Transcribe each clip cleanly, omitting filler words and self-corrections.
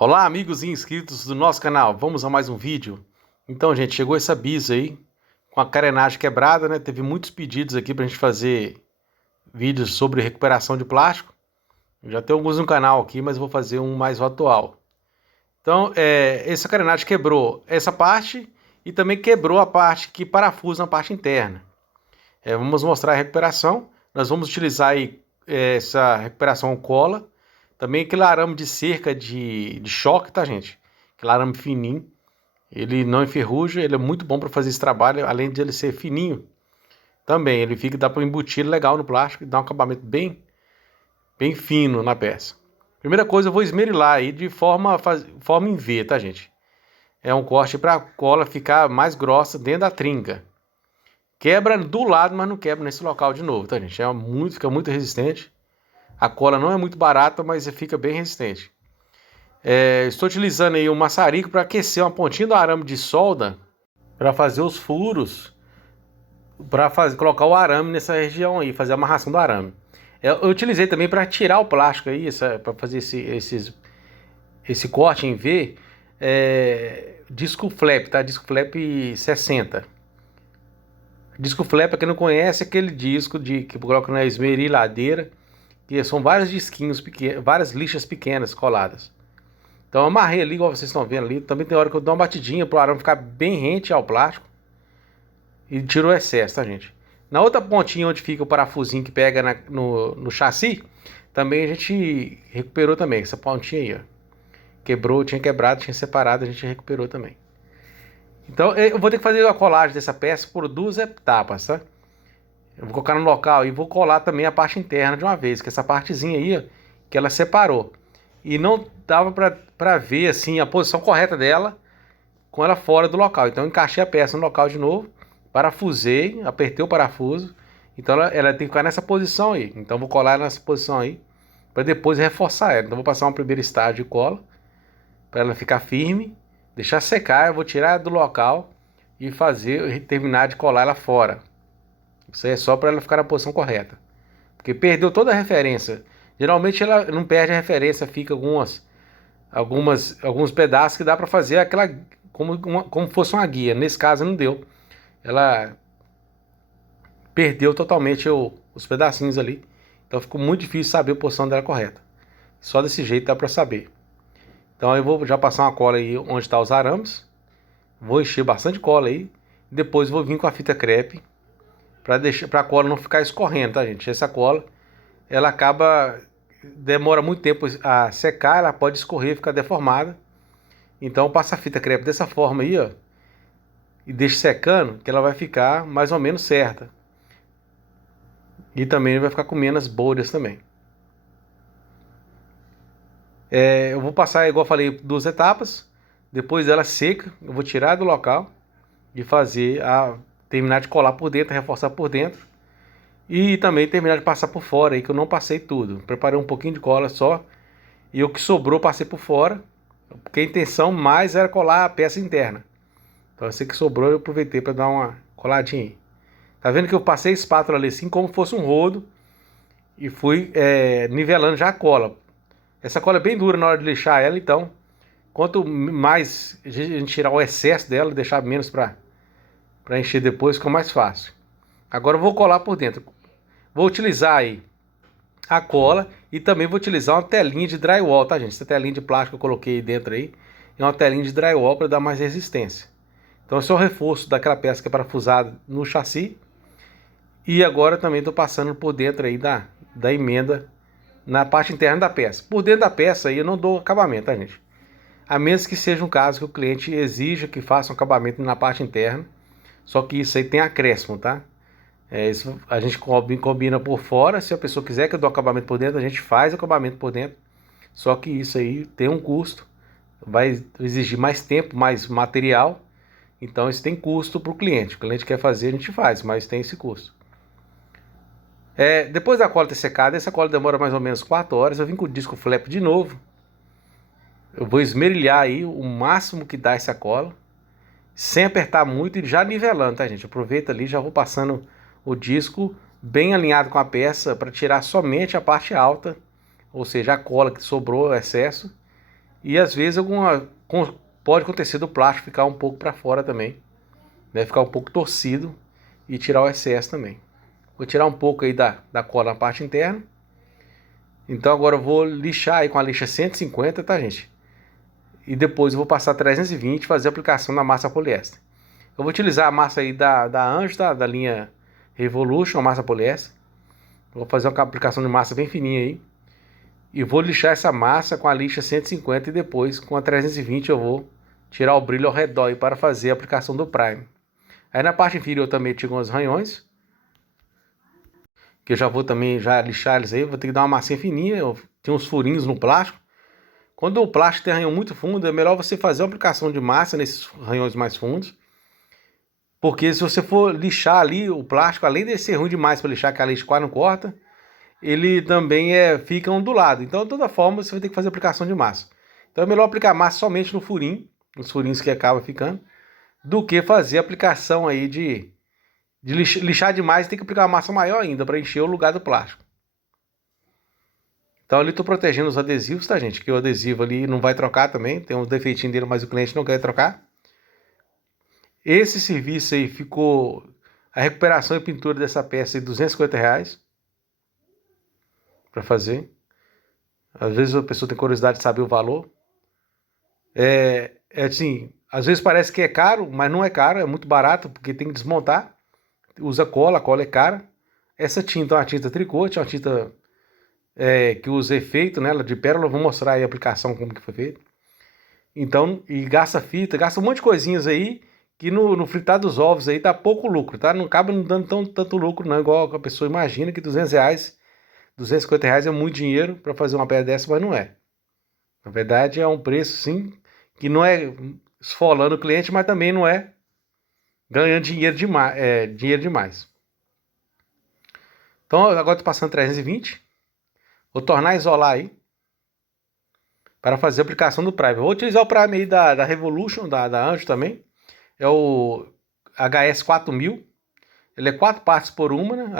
Olá, amigos e inscritos do nosso canal. Vamos a mais um vídeo. Então, gente, chegou essa bisa aí com a carenagem quebrada, né? Teve muitos pedidos aqui pra gente fazer vídeos sobre recuperação de plástico. Já tem alguns no canal aqui, mas eu vou fazer um mais atual. Então, essa carenagem quebrou essa parte e também quebrou a parte que parafusa na parte interna. Vamos mostrar a recuperação. Nós vamos utilizar aí essa recuperação cola. Também aquele arame de cerca de choque, tá, gente? Aquele arame fininho. Ele não enferruja, ele é muito bom para fazer esse trabalho, além de ele ser fininho. Também, dá para embutir legal no plástico e dar um acabamento bem fino na peça. Primeira coisa, eu vou esmerilar aí de forma em V, tá, gente? É um corte para a cola ficar mais grossa dentro da trinca. Quebra do lado, mas não quebra nesse local de novo, tá, gente? Fica muito resistente. A cola não é muito barata, mas fica bem resistente. Estou utilizando aí um maçarico para aquecer uma pontinha do arame de solda para fazer os furos, para colocar o arame nessa região aí, fazer a amarração do arame. Eu utilizei também para tirar o plástico aí, para fazer esse corte em V, disco flap, tá? Disco flap 60. Disco flap, para quem não conhece, é aquele disco que coloca na esmerilhadeira, que são vários disquinhos pequenos, várias lixas pequenas coladas. Então eu amarrei ali, igual vocês estão vendo ali. Também tem hora que eu dou uma batidinha para o arame ficar bem rente ao plástico. E tiro o excesso, tá, gente? Na outra pontinha onde fica o parafusinho que pega no chassi, também a gente recuperou também. Essa pontinha aí, ó. Quebrou, tinha quebrado, tinha separado, a gente recuperou também. Então eu vou ter que fazer a colagem dessa peça por duas etapas, tá? Eu vou colocar no local e vou colar também a parte interna de uma vez, que essa partezinha aí, ó, que ela separou. E não dava para ver assim a posição correta dela com ela fora do local. Então eu encaixei a peça no local de novo, parafusei, apertei o parafuso. Então ela tem que ficar nessa posição aí. Então vou colar nessa posição aí para depois reforçar ela. Então vou passar um primeiro estágio de cola para ela ficar firme, deixar secar. Eu vou tirar do local e terminar de colar ela fora. Isso aí é só para ela ficar na posição correta, porque perdeu toda a referência. Geralmente ela não perde a referência, fica alguns pedaços que dá para fazer aquela como fosse uma guia. Nesse caso não deu. Ela perdeu totalmente os pedacinhos ali. Então ficou muito difícil saber a posição dela correta. Só desse jeito dá para saber. Então eu vou já passar uma cola aí onde está os arames. Vou encher bastante cola aí. Depois vou vir com a fita crepe para a cola não ficar escorrendo, tá, gente? Essa cola ela demora muito tempo a secar, ela pode escorrer, ficar deformada. Então passa a fita crepe dessa forma aí, ó, e deixa secando, que ela vai ficar mais ou menos certa. E também vai ficar com menos bolhas também. Eu vou passar, igual eu falei, duas etapas. Depois dela seca, eu vou tirar do local e terminar de colar por dentro, reforçar por dentro. E também terminar de passar por fora, aí que eu não passei tudo. Preparei um pouquinho de cola só. E o que sobrou passei por fora, porque a intenção mais era colar a peça interna. Então esse que sobrou eu aproveitei para dar uma coladinha aí. Tá vendo que eu passei a espátula ali assim como fosse um rodo e fui nivelando já a cola. Essa cola é bem dura na hora de lixar ela, então quanto mais a gente tirar o excesso dela, deixar menos para encher depois, fica mais fácil. Agora eu vou colar por dentro. Vou utilizar aí a cola e também vou utilizar uma telinha de drywall, tá, gente? Essa telinha de plástico que eu coloquei dentro aí é uma telinha de drywall para dar mais resistência. Então esse é o reforço daquela peça que é parafusada no chassi. E agora também estou passando por dentro aí da emenda na parte interna da peça. Por dentro da peça aí eu não dou acabamento, tá, gente? A menos que seja um caso que o cliente exija que faça um acabamento na parte interna. Só que isso aí tem acréscimo, tá? Isso a gente combina por fora. Se a pessoa quiser que eu dê o acabamento por dentro, a gente faz o acabamento por dentro. Só que isso aí tem um custo. Vai exigir mais tempo, mais material. Então isso tem custo para o cliente. O cliente quer fazer, a gente faz, mas tem esse custo. Depois da cola ter secado, essa cola demora mais ou menos 4 horas. Eu vim com o disco flap de novo. Eu vou esmerilhar aí o máximo que dá essa cola, sem apertar muito e já nivelando, tá, gente? Aproveita ali, já vou passando o disco bem alinhado com a peça para tirar somente a parte alta, ou seja, a cola que sobrou, o excesso, E às vezes pode acontecer do plástico ficar um pouco para fora também, né? Ficar um pouco torcido e tirar o excesso também. Vou tirar um pouco aí da cola na parte interna. Então agora eu vou lixar aí com a lixa 150, tá, gente? E depois eu vou passar 320 e fazer a aplicação na massa poliéster. Eu vou utilizar a massa aí da Anjo, tá? Da linha Revolution, a massa poliéster. Vou fazer uma aplicação de massa bem fininha aí. E vou lixar essa massa com a lixa 150 e depois com a 320 eu vou tirar o brilho ao redor aí para fazer a aplicação do Prime. Aí na parte inferior também tinha uns ranhões, que eu já vou também já lixar eles aí, vou ter que dar uma massinha fininha, tem uns furinhos no plástico. Quando o plástico tem ranhão muito fundo, é melhor você fazer a aplicação de massa nesses ranhões mais fundos, porque se você for lixar ali o plástico, além de ser ruim demais para lixar, que a lixa quase não corta, ele também fica ondulado. Então, de toda forma, você vai ter que fazer a aplicação de massa. Então, é melhor aplicar massa somente no furinho, nos furinhos que acaba ficando, do que fazer a aplicação aí de lixar demais e ter que aplicar uma massa maior ainda para encher o lugar do plástico. Então, ali estou protegendo os adesivos, tá, gente? Que o adesivo ali não vai trocar também, tem um defeitinho dele, mas o cliente não quer trocar. Esse serviço aí ficou, a recuperação e pintura dessa peça aí, R$250 para fazer. Às vezes a pessoa tem curiosidade de saber o valor. Assim, às vezes parece que é caro, mas não é caro, é muito barato, porque tem que desmontar. Usa cola, a cola é cara. Essa tinta é uma tinta tricote, é uma tinta que usa efeito nela de pérola. Eu vou mostrar aí a aplicação, como que foi feito. Então, e gasta fita, gasta um monte de coisinhas aí, que no fritar dos ovos aí dá pouco lucro, tá? Não acaba não dando tanto lucro não, igual a pessoa imagina que R$200, R$250 é muito dinheiro para fazer uma peça dessa, mas não é. Na verdade é um preço sim, que não é esfolando o cliente, mas também não é ganhando dinheiro demais. Então agora estou passando 320, vou tornar a isolar aí, para fazer a aplicação do Prime. Vou utilizar o Prime aí da Revolution, da Anjo também, é o HS4000, ele é 4 partes por uma, né?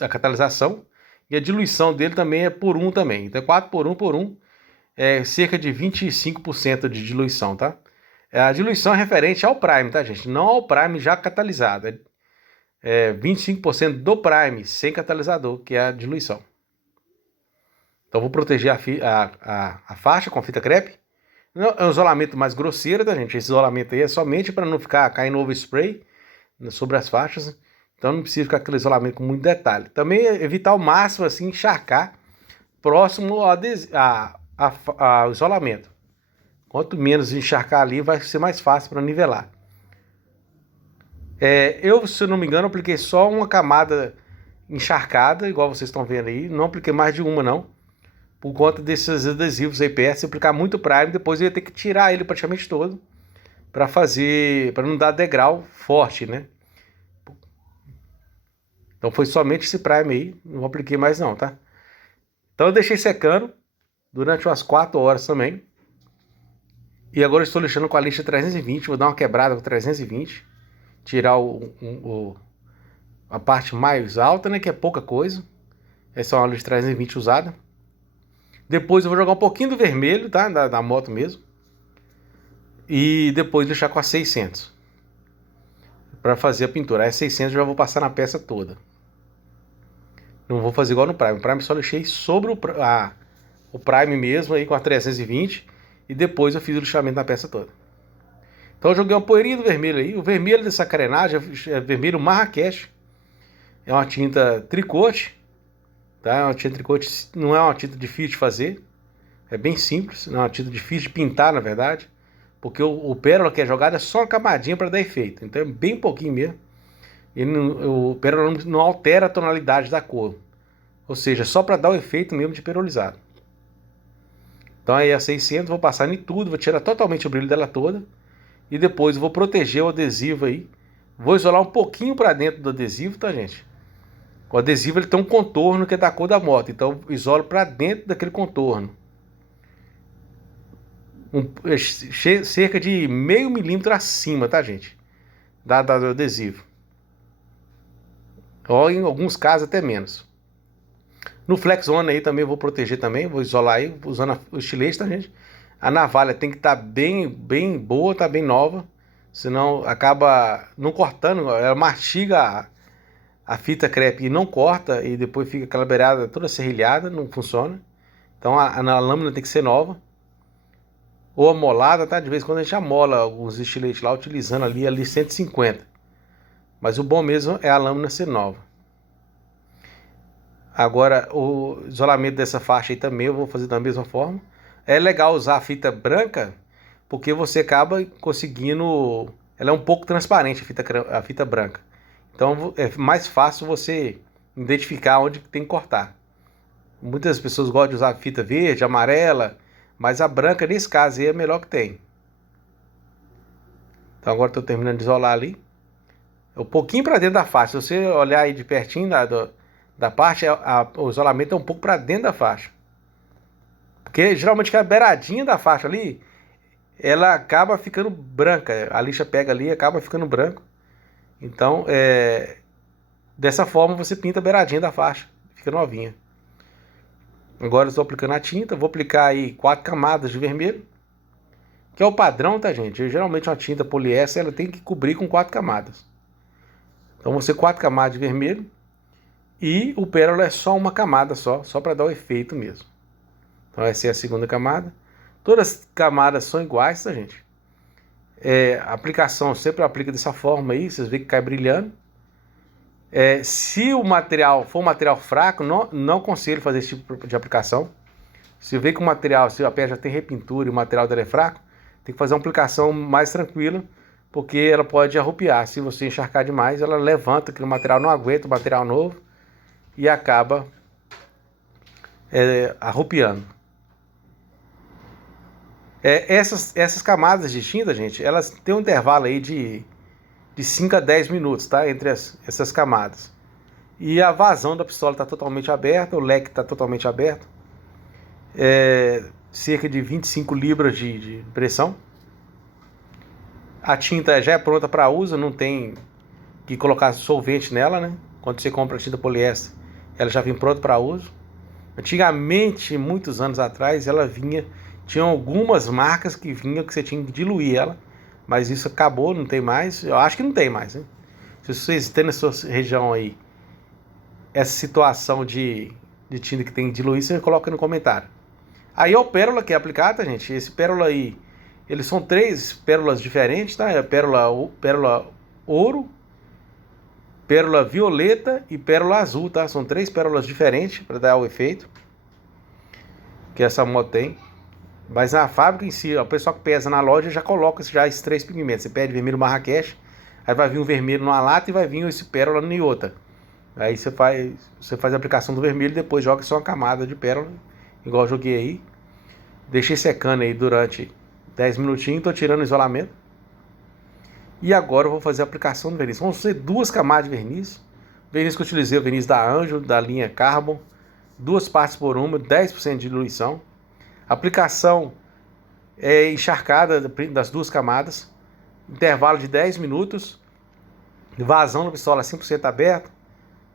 A catalisação, e a diluição dele também é por 1 também, então é 4 por 1, é cerca de 25% de diluição, tá? A diluição é referente ao Prime, tá, gente? Não ao Prime já catalisado, é 25% do Prime sem catalisador, que é a diluição. Então vou proteger a faixa com fita crepe. É um isolamento mais grosseiro, tá, gente? Esse isolamento aí é somente para não ficar caindo overspray sobre as faixas. Então não precisa ficar aquele isolamento com muito detalhe. Também evitar ao máximo assim encharcar próximo ao isolamento. Quanto menos encharcar ali, vai ser mais fácil para nivelar. Eu, se eu não me engano, apliquei só uma camada encharcada, igual vocês estão vendo aí. Não apliquei mais de uma, não. Por conta desses adesivos aí perto, se aplicar muito Prime, depois eu ia ter que tirar ele praticamente todo para não dar degrau forte, né? Então foi somente esse Prime aí, não apliquei mais não, tá? Então eu deixei secando durante umas 4 horas também. E agora eu estou lixando com a lixa 320, vou dar uma quebrada com 320, tirar a parte mais alta, né, que é pouca coisa. Essa é uma lixa 320 usada. Depois eu vou jogar um pouquinho do vermelho, tá? Da moto mesmo. E depois deixar com a 600. Para fazer a pintura. A 600 eu já vou passar na peça toda. Não vou fazer igual no Prime. O Prime só deixei sobre o Prime mesmo, aí com a 320. E depois eu fiz o lixamento na peça toda. Então eu joguei uma poeirinha do vermelho aí. O vermelho dessa carenagem é vermelho Marrakech. É uma tinta tricote. Tá? Uma tinta tricote não é uma tinta difícil de fazer. É bem simples. Não é uma tinta difícil de pintar, na verdade. Porque o pérola que é jogado é só uma camadinha para dar efeito. Então é bem pouquinho mesmo. O pérola não altera a tonalidade da cor. Ou seja, só para dar o efeito mesmo de perolizado. Então aí a 600 vou passar em tudo. Vou tirar totalmente o brilho dela toda. E depois vou proteger o adesivo aí. Vou isolar um pouquinho para dentro do adesivo, tá, gente? O adesivo ele tem um contorno que é da cor da moto. Então isolo para dentro daquele contorno. Cerca de meio milímetro acima, tá, gente? Do adesivo. Ou em alguns casos até menos. No Flex One aí também vou proteger também. Vou isolar aí usando o estilete, tá, gente? A navalha tem que estar bem boa, tá bem nova, senão acaba não cortando, ela mastiga a fita crepe e não corta, e depois fica aquela beirada toda serrilhada, não funciona. Então a lâmina tem que ser nova. Ou amolada, tá? De vez em quando a gente amola alguns estiletes lá, utilizando ali 150. Mas o bom mesmo é a lâmina ser nova. Agora, o isolamento dessa faixa aí também eu vou fazer da mesma forma. É legal usar a fita branca, porque você acaba conseguindo... Ela é um pouco transparente, a fita branca. Então é mais fácil você identificar onde tem que cortar. Muitas pessoas gostam de usar fita verde, amarela, mas a branca, nesse caso aí, é a melhor que tem. Então agora estou terminando de isolar ali. É um pouquinho para dentro da faixa. Se você olhar aí de pertinho da parte, o isolamento é um pouco para dentro da faixa. Porque geralmente a beiradinha da faixa ali, ela acaba ficando branca. A lixa pega ali e acaba ficando branco. Então, dessa forma você pinta a beiradinha da faixa. Fica novinha. Agora eu estou aplicando a tinta. Vou aplicar aí 4 camadas de vermelho. Que é o padrão, tá, gente? Geralmente uma tinta poliéster ela tem que cobrir com 4 camadas. Então vão ser 4 camadas de vermelho. E o pérola é só uma camada só para dar o efeito mesmo. Então essa é a segunda camada. Todas as camadas são iguais, tá, gente? A aplicação sempre aplica dessa forma aí, vocês veem que cai brilhando. Se o material for um material fraco, não aconselho fazer esse tipo de aplicação. Se vê que o material, se a peça já tem repintura e o material dela é fraco, tem que fazer uma aplicação mais tranquila, porque ela pode arrupiar. Se você encharcar demais, ela levanta, que o material não aguenta o material novo e acaba arrupiando. Essas camadas de tinta, gente, elas têm um intervalo aí de 5 a 10 minutos, tá? Entre essas camadas. E a vazão da pistola está totalmente aberta, o leque está totalmente aberto. Cerca de 25 libras de pressão. A tinta já é pronta para uso, não tem que colocar solvente nela, né? Quando você compra a tinta poliéster, ela já vem pronta para uso. Antigamente, muitos anos atrás, tinha algumas marcas que você tinha que diluir ela, mas isso acabou, não tem mais. Eu acho que não tem mais, né? Se vocês têm na sua região aí essa situação de tinta que tem que diluir, você coloca no comentário. Aí é o pérola que é aplicado, gente. Esse pérola aí, eles são 3 pérolas diferentes, tá? Pérola ouro, pérola violeta e pérola azul, tá? São 3 pérolas diferentes para dar o efeito que essa moto tem. Mas na fábrica em si, o pessoal que pesa na loja já coloca já esses 3 pigmentos. Você pede vermelho Marrakech, aí vai vir um vermelho numa lata e vai vir esse pérola em outra. Aí você faz a aplicação do vermelho e depois joga só uma camada de pérola, igual eu joguei aí. Deixei secando aí durante 10 minutinhos, tô tirando o isolamento. E agora eu vou fazer a aplicação do verniz. Vão ser 2 camadas de verniz. O verniz que eu utilizei, o verniz da Anjo, da linha Carbon. 2 partes por uma, 10% de diluição. A aplicação é encharcada das 2 camadas. Intervalo de 10 minutos. Vazão da pistola 100% aberto.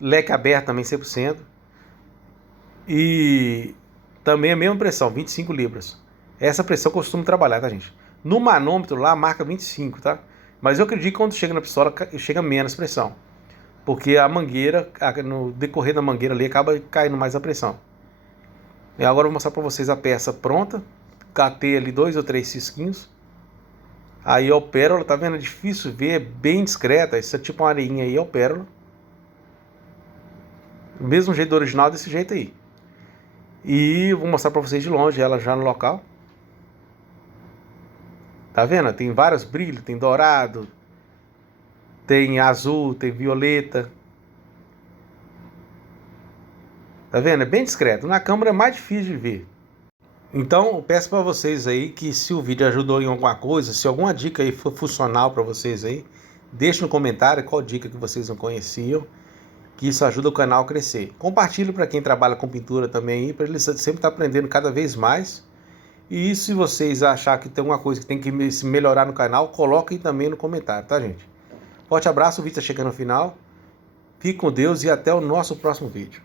Leque aberto também 100%. E também a mesma pressão, 25 libras. Essa pressão que eu costumo trabalhar, tá, gente? No manômetro lá marca 25, tá? Mas eu acredito que quando chega na pistola, chega menos pressão. Porque a mangueira, no decorrer da mangueira ali, acaba caindo mais a pressão. E agora eu vou mostrar para vocês a peça pronta. Catei ali 2 ou 3 cisquinhos. Aí é o pérola, tá vendo? É difícil ver, é bem discreta. Isso é tipo uma areinha aí, é o pérola. Do mesmo jeito do original, desse jeito aí. E vou mostrar para vocês de longe ela já no local. Tá vendo? Tem vários brilhos, tem dourado, tem azul, tem violeta. Tá vendo? É bem discreto. Na câmera é mais difícil de ver. Então, eu peço para vocês aí que se o vídeo ajudou em alguma coisa, se alguma dica aí for funcional para vocês aí, deixe no comentário qual dica que vocês não conheciam, que isso ajuda o canal a crescer. Compartilhe para quem trabalha com pintura também aí, para ele sempre estar aprendendo cada vez mais. E se vocês acharem que tem alguma coisa que tem que se melhorar no canal, coloquem também no comentário, tá, gente? Forte abraço, o vídeo está chegando no final. Fique com Deus e até o nosso próximo vídeo.